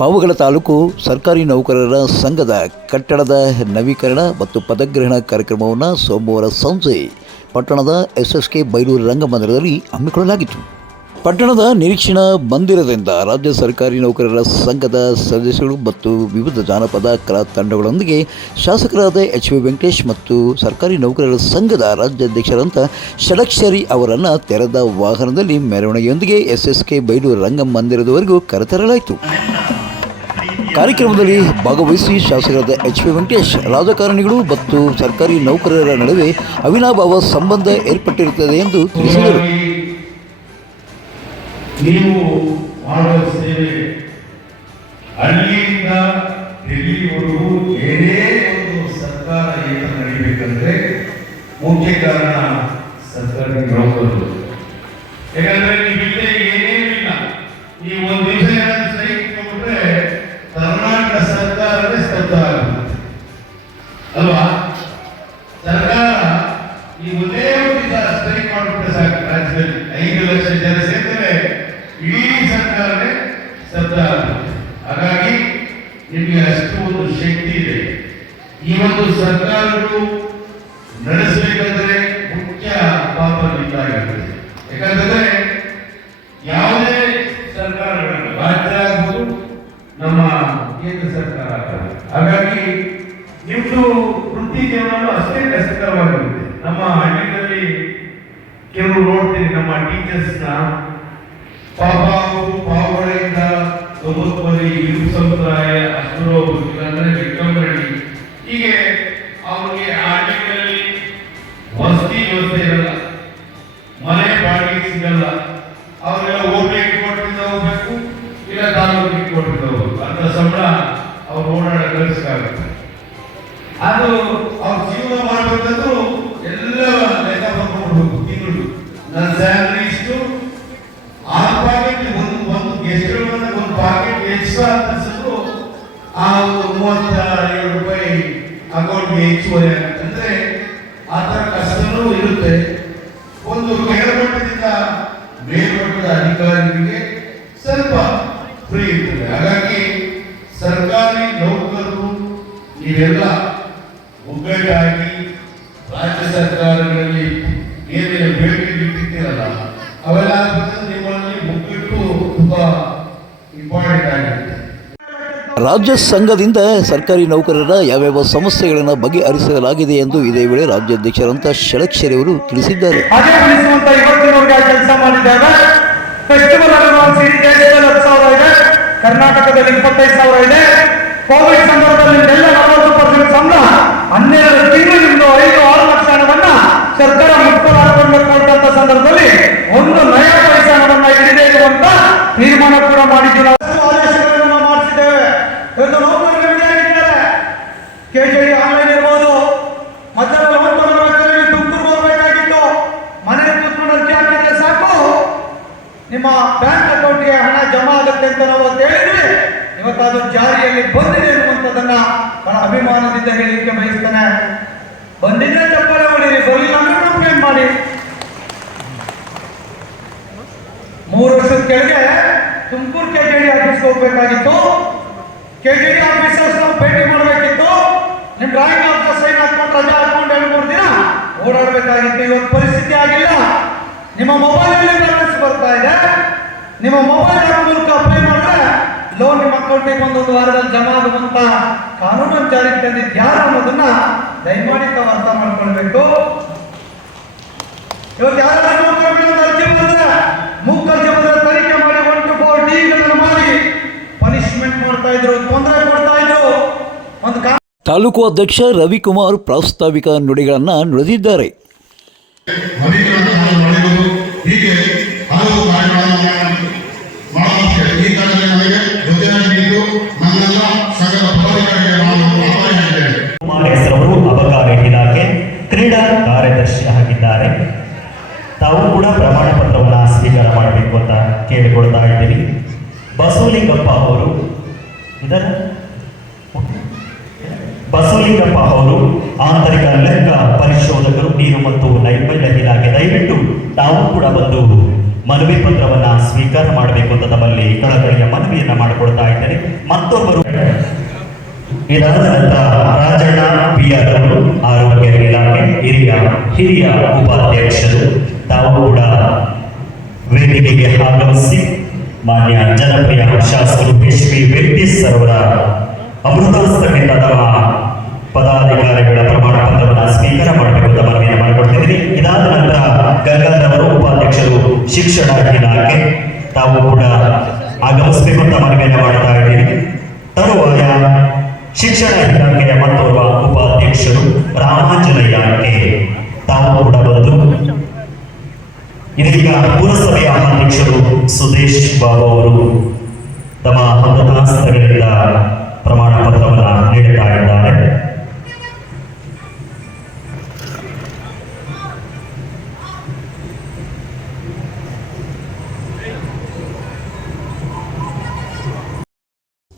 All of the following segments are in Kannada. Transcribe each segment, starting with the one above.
ಪಾವಗಡ ತಾಲೂಕು ಸರ್ಕಾರಿ ನೌಕರರ ಸಂಘದ ಕಟ್ಟಡದ ನವೀಕರಣ ಮತ್ತು ಪದಗ್ರಹಣ ಕಾರ್ಯಕ್ರಮವನ್ನು ಸೋಮವಾರ ಸಂಜೆ ಪಟ್ಟಣದ SSK ಬೈಲೂರು ರಂಗಮಂದಿರದಲ್ಲಿ ಹಮ್ಮಿಕೊಳ್ಳಲಾಗಿತ್ತು. ಪಟ್ಟಣದ ನಿರೀಕ್ಷಣಾ ಮಂದಿರದಿಂದ ರಾಜ್ಯ ಸರ್ಕಾರಿ ನೌಕರರ ಸಂಘದ ಸದಸ್ಯರು ಮತ್ತು ವಿವಿಧ ಜಾನಪದ ಕಲಾ ತಂಡಗಳೊಂದಿಗೆ ಶಾಸಕರಾದ HV ವೆಂಕಟೇಶ್ ಮತ್ತು ಸರ್ಕಾರಿ ನೌಕರರ ಸಂಘದ ರಾಜ್ಯಾಧ್ಯಕ್ಷರಂತ ಷಡಕ್ಷರಿ ಅವರನ್ನು ತೆರೆದ ವಾಹನದಲ್ಲಿ ಮೆರವಣಿಗೆಯೊಂದಿಗೆ SSK ಬೈಲೂರು ರಂಗಮಂದಿರದವರೆಗೂ ಕರೆತರಲಾಯಿತು. ಕಾರ್ಯಕ್ರಮದಲ್ಲಿ ಭಾಗವಹಿಸಿ ಶಾಸಕರಾದ HV ವೆಂಕಟೇಶ್ ರಾಜಕಾರಣಿಗಳು ಮತ್ತು ಸರ್ಕಾರಿ ನೌಕರರ ನಡುವೆ ಅವಿನಾಭಾವ ಸಂಬಂಧ ಏರ್ಪಟ್ಟಿರುತ್ತದೆ ಎಂದು ತಿಳಿಸಿದರು. ನೀವು ಮಾಡುವ ಸೇವೆ ಅಲ್ಲಿಂದ ಡೆಲ್ಲಿವರೆಗೂ ಏನೇ ಒಂದು ಸರ್ಕಾರ ಏನು ನಡೀಬೇಕಂದ್ರೆ ಮುಖ್ಯ ಕಾರಣ ಸರ್ಕಾರಿ ನೌಕರರು. ಯಾಕಂದ್ರೆ ನೀವಿಲ್ಲದೆ ಏನೇನು ಇಲ್ಲ. ನೀವು ಒಂದು ದಿವಸ ಸ್ಟ್ರೈಕ್ ತಗೊಂಡ್ರೆ ಕರ್ನಾಟಕ ಸರ್ಕಾರವೇ ಸ್ತಬ್ಧ ಆಗುತ್ತೆ ಅಲ್ವಾ? ಸರ್ಕಾರ ಈ ಒಂದೇ ಒಂದು ದಿವಸ ಸ್ಟ್ರೈಕ್ ಮಾಡಿಬಿಟ್ರೆ ಸಾಕು, ರಾಜ್ಯದಲ್ಲಿ 5 ಲಕ್ಷ ಜನ ಸೇರ್ತಾರೆ, ಇಡೀ ಸರ್ಕಾರವೇ ಸ್ತಬ್ಧ ಆಗುತ್ತೆ. ಹಾಗಾಗಿ ನಿಮಗೆ ಅಷ್ಟು ಒಂದು ಶಕ್ತಿ ಇದೆ. ಈ ಒಂದು ಸರ್ಕಾರಗಳು ನಡೆಸಬೇಕಂದ್ರೆ ಮುಖ್ಯ ಪಾತ್ರ ನಿಮ್ದಾಗಿರುತ್ತೆ. ಯಾಕಂತಂದ್ರೆ ಯಾವುದೇ ಸರ್ಕಾರಗಳು ರಾಜ್ಯ ಆಗ್ಬೋದು, ನಮ್ಮ ಕೇಂದ್ರ ಸರ್ಕಾರ ಆಗ್ತದೆ. ಹಾಗಾಗಿ ನಿಮ್ದು ವೃತ್ತಿ ಜೀವನ ಅಷ್ಟೇ ಕಷ್ಟಕರವಾಗಿರುತ್ತೆ. ನಮ್ಮ ಹಳ್ಳಿಗಳಲ್ಲಿ ಕೆಲವು ನೋಡ್ತೀನಿ, ನಮ್ಮ ಟೀಚರ್ಸ್ನ ಪಾಪ ಅವರು ಪಾವಗಳಿಂದ ಒಬ್ಬೊಬ್ಬರಿ ಇರು ಸಮುದಾಯ ಅಷ್ಟರು ಇಲ್ಲಾಂದ್ರೆ ಬೆಕ್ಕಂಬರಡಿ ಹೀಗೆ ಅವ್ರಿಗೆ ಆ ಹಳ್ಳಿಗಳಲ್ಲಿ ವಸತಿ ವ್ಯವಸ್ಥೆ ಇರಲ್ಲ, ಮನೆ ಬಾಡಿಗೆ ಸಿಗಲ್ಲ. ಅವರೆಲ್ಲ ಹೋಗ್ಲಿಕ್ಕೆ ಕೊಟ್ಟಿಂದ ಹೋಗ್ಬೇಕು, ಇಲ್ಲ ತಾಲೂಕಿಗೆ ಕೊಟ್ಟಿಂದ ಹೋಗ್ಬೇಕು. ಅಂತ ಸಂಬಳ ಅವ್ರು ಓಡಾಡ ಕಲಿಸ್ಕಾಗುತ್ತೆ. ಅದು ಅವ್ರ ಜೀವನ ಮಾಡಬೇಕಂದ್ರೂ ಎಲ್ಲ ಲೆಕ್ಕ ಬರ್ಕೊಂಡು ತಿಂಗಳು ನನ್ನ ಸ್ಯಾಲರಿ ಇಷ್ಟು, 6 ಪಾಕೆಟ್ ಒಂದು ಗೆಸ್ಟ್ ಒಂದು ಪಾಕೆಟ್ ಎಕ್ಸ್ಟ್ರಾ ಅಂತಂದ್ರು ಆ ಒಂದು 37 ರೂಪಾಯಿ ಅಕೌಂಟ್ಗೆ ಹೆಚ್ಚುವರಿ ಆಗುತ್ತೆ. ಅಂದ್ರೆ ಆ ಥರ ಕಷ್ಟನೂ ಇರುತ್ತೆ. ಒಂದು ಕೆಳಮಟ್ಟದಿಂದ ಮೇಲ್ಮಟ್ಟದ ಅಧಿಕಾರಿಗಳಿಗೆ ಸ್ವಲ್ಪ ಫ್ರೀ ಇರ್ತದೆ. ಹಾಗಾಗಿ ಸರ್ಕಾರಿ ನೌಕರರು ನೀವೆಲ್ಲ ಒಗ್ಗಟ್ಟಾಗಿ ರಾಜ್ಯ ಸರ್ಕಾರಗಳಲ್ಲಿ ಏನೇನು ಬೇಡಿಕೆ ಇಟ್ಟಿರ್ತೀರಲ್ಲ ಅವೆಲ್ಲ ನಿಮ್ಮಲ್ಲಿ ಒಗ್ಗಟ್ಟು ತುಂಬಾ ಇಂಪಾರ್ಟೆಂಟ್ ಆಗಿದೆ. ರಾಜ್ಯ ಸಂಘದಿಂದ ಸರ್ಕಾರಿ ನೌಕರರ ಯಾವ್ಯಾವ ಸಮಸ್ಯೆಗಳನ್ನು ಬಗೆಹರಿಸಲಾಗಿದೆ ಎಂದು ಇದೇ ವೇಳೆ ರಾಜ್ಯಾಧ್ಯಕ್ಷರಂತ ಷಡಕ್ಷರಿ ಅವರು ತಿಳಿಸಿದ್ದಾರೆ. ಕರ್ನಾಟಕದಲ್ಲಿ 25,000 ಇದೆ. ಕೋವಿಡ್ ಸಂದರ್ಭದಲ್ಲಿ 40% ಸಂಬಳ, 12 ತಿಂಗಳು ನಿಮ್ದು 5-6 ಲಕ್ಷ ಹಣವನ್ನ ಸರ್ಕಾರ ಮುಕ್ತವಾಗಬೇಕು ಅಂತ ಸಂದರ್ಭದಲ್ಲಿ ಒಂದು ನಯ ಪೈಸಾ ಹಣವನ್ನ ಹಿಡಿದೇ ಅಂತ ತೀರ್ಮಾನ ಕೂಡ ಮಾಡಿದ್ದೀವಿ. ಆದೇಶಗಳನ್ನು ಮಾಡಿಸಿದ್ದೇವೆ. ಇವತ್ತು ನೌಕರರು ರೆಡಿಯಾಗಿದ್ದಾರೆ. KJD ಆನ್ಲೈನ್ ಇರ್ಬೋದು, ಮೊದಲ ಲೋನ್ ತಗೊಳ್ಬೇಕಾದ್ರೆ ತುಮಕೂರು ಹೋಗಬೇಕಾಗಿತ್ತು. ಮನೆಗೆ ಕೂತ್ಕೊಂಡು ಅರ್ಜಿ ಹಾಕಿದ್ರೆ ಸಾಕು, ನಿಮ್ಮ ಬ್ಯಾಂಕ್ ಅಕೌಂಟ್ಗೆ ಹಣ ಜಮಾ ಆಗುತ್ತೆ ಅಂತ ನಾವು ಹೇಳಿದ್ವಿ. ಇವತ್ತು ಅದು ಜಾರಿಯಲ್ಲಿ ಬಂದಿದೆ ಅನ್ನುವಂಥದ್ದನ್ನ ಬಹಳ ಅಭಿಮಾನದಿಂದ ಹೇಳಲಿಕ್ಕೆ ಬಯಸ್ತಾನೆ. ಬಂದಿದ್ರೆ ಚಪ್ಪಾಳೆ ಹೊಡೀರಿ, ಬರಲಿಲ್ಲ ಅಂದ್ರೆ ಕಂಪ್ಲೇಂಟ್ ಮಾಡಿ. 3 ವರ್ಷದ ಕೆಳಗೆ ತುಮಕೂರು KJD ಆಫೀಸ್ಗೆ ಹೋಗ್ಬೇಕಾಗಿತ್ತು. KJD ಆಫೀಸರ್ಸ್ ನಾವು ಭೇಟಿ ಮಾಡಬೇಕಿತ್ತು. ನಿಮ್ ಡ್ರಾಯಿಂಗ್ ಆಫೀಸರ್ ಸೈನ್ ಹಾಕೊಂಡು ರಜಾ ಹಾಕೊಂಡು 2-3 ದಿನ ಓಡಾಡಬೇಕಾಗಿತ್ತು. ಇವತ್ತು ಪರಿಸ್ಥಿತಿ ಆಗಿಲ್ಲ. ನಿಮ್ಮ ಮೊಬೈಲಲ್ಲಿ ಬ್ಯಾಲೆನ್ಸ್ ಬರ್ತಾ ಇದೆ. ನಿಮ್ಮ ಮೊಬೈಲ್ ಮೂಲಕ ಅಪ್ಲೈ ಮಾಡಿದ್ರೆ ಲೋನ್ ನಿಮ್ಮ ಅಕೌಂಟಿಗೆ ಒಂದೊಂದು ವಾರದಲ್ಲಿ ಜಮಾ ಆಗುವಂತ ಕಾನೂನು ಜಾರಿಗೆ ತಂದಿದ್ದು ಯಾರು ಅನ್ನೋದನ್ನ ದಯಮಾಡಿ ತಾವು ಅರ್ಥ ಮಾಡ್ಕೊಳ್ಬೇಕು. ಇವತ್ತು ಯಾರಾದ್ರೂ ಅರ್ಜಿ ಬಂದ್ರೆ ಮುಖರ್ಜಿ ಬಂದ್ರೆ ತನಿಖೆ ಮಾಡಿ 1 to 4 ಡಿಗಳನ್ನು ಮಾಡಿ ಪನಿಷ್ಮೆಂಟ್ ಮಾಡ್ತಾ ಇದ್ರು, ತೊಂದರೆ ಕೊಡ್ತಾ ಇದ್ರು. ಒಂದು ತಾಲೂಕು ಅಧ್ಯಕ್ಷ ರವಿಕುಮಾರ್ ಪ್ರಾಸ್ತಾವಿಕ ನುಡಿಗಳನ್ನು ನುಡಿದಿದ್ದಾರೆ. ಹೀಗೆ ಹಲವು ಕಾರ್ಯಗಳನ್ನು ಮಾಡುವಂತೆ ಈ ಕಾಲದಲ್ಲಿ ನನಗೆ ಯೋಜನೆ ನೀಡಿದ್ದು ನನ್ನೆಲ್ಲ ಸಕಲ ಪದಾಧಿಕಾರಿಗೆ ನಾನು ಆಭಾರಿಯಾಗಿದ್ದೇನೆ. ಹೆಸರವರು ಅಬಕಾರಿ ಇಲಾಖೆ ಕ್ರೀಡಾ ಕಾರ್ಯದರ್ಶಿ ಆಗಿದ್ದಾರೆ. ತಾವು ಕೂಡ ಪ್ರಮಾಣ ಪತ್ರವನ್ನು ಸ್ವೀಕಾರ ಮಾಡಬೇಕು ಅಂತ ಕೇಳಿಕೊಳ್ತಾ ಇದ್ದೀವಿ. ಬಸವಲಿಂಗಪ್ಪ ಅವರು ಆಂತರಿಕ ಲೆಕ್ಕ ಪರಿಶೋಧಕರು, ನೀರು ಮತ್ತು ನೈರ್ಮಲ್ಯ ಇಲಾಖೆ. ದಯವಿಟ್ಟು ತಾವು ಕೂಡ ಬಂದು ಮನವಿ ಪತ್ರವನ್ನ ಸ್ವೀಕಾರ ಮಾಡಬೇಕು ಅಂತ ತಮ್ಮಲ್ಲಿ ಕಳಕಳಿಯ ಮನವಿಯನ್ನ ಮಾಡಿಕೊಡ್ತಾ ಇದ್ದೇನೆ. ಮತ್ತೊಬ್ಬರು ಇದಾದ ನಂತರ ರಾಜಣ್ಣ PR ಅವರು ಆರೋಗ್ಯ ಇಲಾಖೆ ಹಿರಿಯ ಉಪಾಧ್ಯಕ್ಷರು ತಾವು ಕೂಡ ವೇದಿಕೆಗೆ ಆಗಮಿಸಿ ಮಾನ್ಯ ಜನಪ್ರಿಯ ಶಾಸಕರು HP ವೆಂಕಟೇಶ್ ಅವರ ಅಮೃತಾಸ್ತ್ರದಿಂದ ತಮ್ಮ ಪದಾಧಿಕಾರಿಗಳ ಪ್ರಮಾಣ ಪತ್ರವನ್ನು ಸ್ವೀಕಾರ ಮಾಡಬೇಕು ಅಂತ ಮನವಿಯನ್ನು ಮಾಡಿಕೊಡ್ತಿದ್ದೀನಿ. ಇದಾದ ನಂತರ ಗಂಗಾಧರ್ ಅವರು ಉಪಾಧ್ಯಕ್ಷರು ಶಿಕ್ಷಣ ಇಲಾಖೆ ತಾವು ಕೂಡ ಆಗಮಿಸಬೇಕು ಅಂತ ಮನವಿಯನ್ನು ಮಾಡ್ತಾ ಇದ್ದೀನಿ. ತರುವಾಯ ಶಿಕ್ಷಣ ಇಲಾಖೆಯ ಮತ್ತೋರ್ವ ಉಪಾಧ್ಯಕ್ಷರು ರಾಮಾಂಜನ ಇಲಾಖೆ ತಾವು ಕೂಡ ಬಂದು ಇದೀಗ ಪುರಸಭೆಯ ಅಧ್ಯಕ್ಷರು ಸುದೇಶ್ ಬಾಬು ಅವರು ತಮ್ಮ ಅಮೃತಾಸ್ತ್ರಗಳಿಂದ ಪ್ರಮಾಣ ಪತ್ರವನ್ನು ನೀಡುತ್ತಾ ಇದ್ದಾರೆ.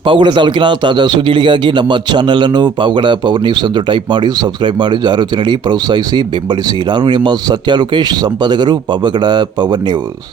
ಪಾವಗಡ ತಾಲೂಕಿನ ತಾಜಾ ಸುದ್ದಿಗಳಿಗಾಗಿ ನಮ್ಮ ಚಾನಲನ್ನು ಪಾವಗಡ ಪವರ್ ನ್ಯೂಸ್ ಎಂದು ಟೈಪ್ ಮಾಡಿ ಸಬ್ಸ್ಕ್ರೈಬ್ ಮಾಡಿ ಜಾಹೀರಾತಿನಲ್ಲಿ ಪ್ರೋತ್ಸಾಹಿಸಿ ಬೆಂಬಲಿಸಿ. ನಾನು ನಿಮ್ಮ ಸತ್ಯ ಲೋಕೇಶ್, ಸಂಪಾದಕರು ಪಾವಗಡ ಪವರ್ ನ್ಯೂಸ್.